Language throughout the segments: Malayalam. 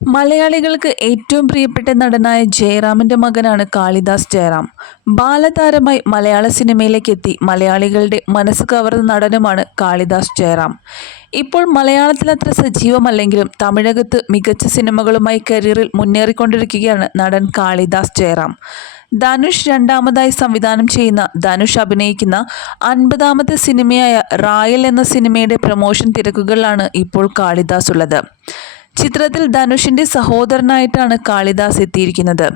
മലയാളികൾക്ക് ഏറ്റവും പ്രിയപ്പെട്ട നടനായ ജയറാമിന്റെ മകനാണ് കാളിദാസ് ജയറാം. ബാലതാരമായി മലയാള സിനിമയിലേക്ക് എത്തി മലയാളികളുടെ മനസ്സ് കവർന്ന നടനുമാണ് കാളിദാസ് ജയറാം. ഇപ്പോൾ മലയാളത്തിൽ അത്ര സജീവമല്ലെങ്കിലും തമിഴകത്ത് മികച്ച സിനിമകളുമായി കരിയറിൽ മുന്നേറിക്കൊണ്ടിരിക്കുകയാണ് നടൻ കാളിദാസ് ജയറാം. ധനുഷ് രണ്ടാമതായി സംവിധാനം ചെയ്യുന്ന ധനുഷ് അഭിനയിക്കുന്ന അൻപതാമത്തെ സിനിമയായ റായൽ എന്ന സിനിമയുടെ പ്രമോഷൻ തിരക്കുകളിലാണ് ഇപ്പോൾ കാളിദാസ് ഉള്ളത്. ചിത്രത്തിൽ ധനുഷിന്റെ സഹോദരനായിട്ടാണ് കാളിദാസ് എത്തിയിരിക്കുന്നത്.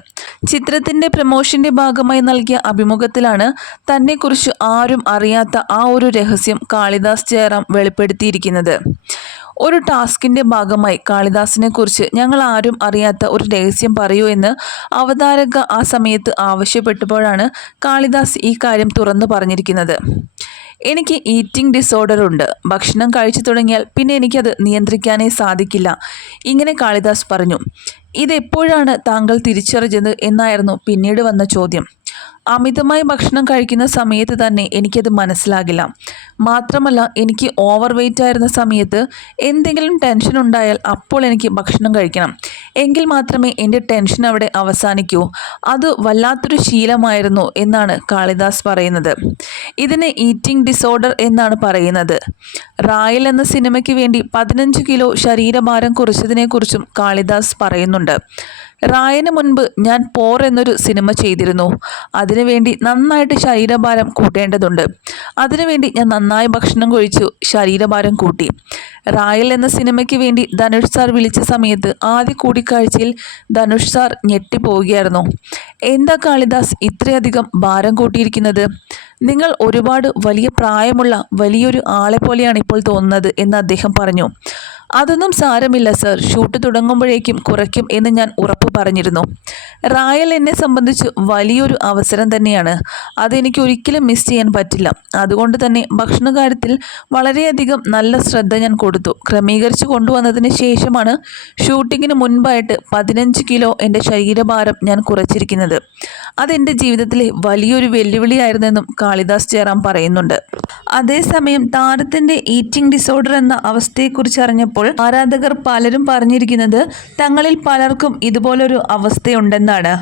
ചിത്രത്തിന്റെ പ്രമോഷന്റെ ഭാഗമായി നൽകിയ അഭിമുഖത്തിലാണ് തന്നെക്കുറിച്ച് ആരും അറിയാത്ത ആ ഒരു രഹസ്യം കാളിദാസ് ജയറാം വെളിപ്പെടുത്തിയിരിക്കുന്നത്. ഒരു ടാസ്കിന്റെ ഭാഗമായി കാളിദാസിനെ കുറിച്ച് ഞങ്ങൾ ആരും അറിയാത്ത ഒരു രഹസ്യം പറയൂ എന്ന് അവതാരക ആ സമയത്ത് ആവശ്യപ്പെട്ടപ്പോഴാണ് കാളിദാസ് ഈ കാര്യം തുറന്നു പറഞ്ഞിരിക്കുന്നത്. എനിക്ക് ഈറ്റിംഗ് ഡിസോർഡർ ഉണ്ട്. ഭക്ഷണം കഴിച്ചു തുടങ്ങിയാൽ പിന്നെ എനിക്കത് നിയന്ത്രിക്കാനേ സാധിക്കില്ല. ഇങ്ങനെ കാളിദാസ് പറഞ്ഞു. ഇതെപ്പോഴാണ് താങ്കൾ തിരിച്ചറിഞ്ഞത് എന്നായിരുന്നു പിന്നീട് വന്ന ചോദ്യം. അമിതമായി ഭക്ഷണം കഴിക്കുന്ന സമയത്ത് തന്നെ എനിക്കത് മനസ്സിലാകില്ല. മാത്രമല്ല എനിക്ക് ഓവർ വെയിറ്റ് ആയിരുന്ന സമയത്ത് എന്തെങ്കിലും ടെൻഷൻ ഉണ്ടായാൽ അപ്പോൾ എനിക്ക് ഭക്ഷണം കഴിക്കണം. എങ്കിൽ മാത്രമേ എന്റെ ടെൻഷൻ അവിടെ അവസാനിക്കൂ. അത് വല്ലാത്തൊരു ശീലമായിരുന്നു എന്നാണ് കാളിദാസ് പറയുന്നത്. ഇതിനെ ഈറ്റിംഗ് ഡിസോർഡർ എന്നാണ് പറയുന്നത്. റായൽ എന്ന സിനിമയ്ക്ക് വേണ്ടി പതിനഞ്ച് കിലോ ശരീരഭാരം കുറച്ചതിനെക്കുറിച്ചും കാളിദാസ് പറയുന്നുണ്ട്. റായന് മുൻപ് ഞാൻ പോർ എന്നൊരു സിനിമ ചെയ്തിരുന്നു. അതിനുവേണ്ടി നന്നായിട്ട് ശരീരഭാരം കൂട്ടേണ്ടതുണ്ട്. അതിനുവേണ്ടി ഞാൻ നന്നായി ഭക്ഷണം കഴിച്ചു ശരീരഭാരം കൂട്ടി. റായൽ എന്ന സിനിമയ്ക്ക് വേണ്ടി ധനുഷ് സാർ വിളിച്ച സമയത്ത് ആദ്യ കൂടിക്കാഴ്ചയിൽ ധനുഷ് സാർ ഞെട്ടിപ്പോവുകയായിരുന്നു. എന്താ കാളിദാസ് ഇത്രയധികം ഭാരം കൂട്ടിയിരിക്കുന്നത്? നിങ്ങൾ ഒരുപാട് വലിയ പ്രായമുള്ള വലിയൊരു ആളെ പോലെയാണ് ഇപ്പോൾ തോന്നുന്നത് എന്ന് അദ്ദേഹം പറഞ്ഞു. അതൊന്നും സാരമില്ല സർ. ഷൂട്ട് തുടങ്ങുമ്പോഴേക്കും കുറയ്ക്കും എന്ന് ഞാൻ ഉറപ്പ് പറഞ്ഞിരുന്നു. റായൽ എന്നെ സംബന്ധിച്ച് വലിയൊരു അവസരം തന്നെയാണ്. അതെനിക്ക് ഒരിക്കലും മിസ് ചെയ്യാൻ പറ്റില്ല. അതുകൊണ്ട് തന്നെ ഭക്ഷണ കാര്യത്തിൽ വളരെയധികം നല്ല ശ്രദ്ധ ഞാൻ കൊടുത്തു. ക്രമീകരിച്ച് കൊണ്ടുവന്നതിന് ശേഷമാണ് ഷൂട്ടിങ്ങിന് മുൻപായിട്ട് പതിനഞ്ച് കിലോ എന്റെ ശരീരഭാരം ഞാൻ കുറച്ചിരിക്കുന്നത്. അതെന്റെ ജീവിതത്തിലെ വലിയൊരു വെല്ലുവിളിയായിരുന്നെന്നും കാളിദാസ് ജയറാം പറയുന്നുണ്ട്. അതേസമയം താരത്തിന്റെ ഈറ്റിംഗ് ഡിസോർഡർ എന്ന അവസ്ഥയെക്കുറിച്ച് അറിഞ്ഞപ്പോൾ ആരാധകർ പലരും പറഞ്ഞിരിക്കുന്നത് തങ്ങളിൽ പലർക്കും ഇതുപോലൊരു അവസ്ഥയുണ്ടെന്നാണ്.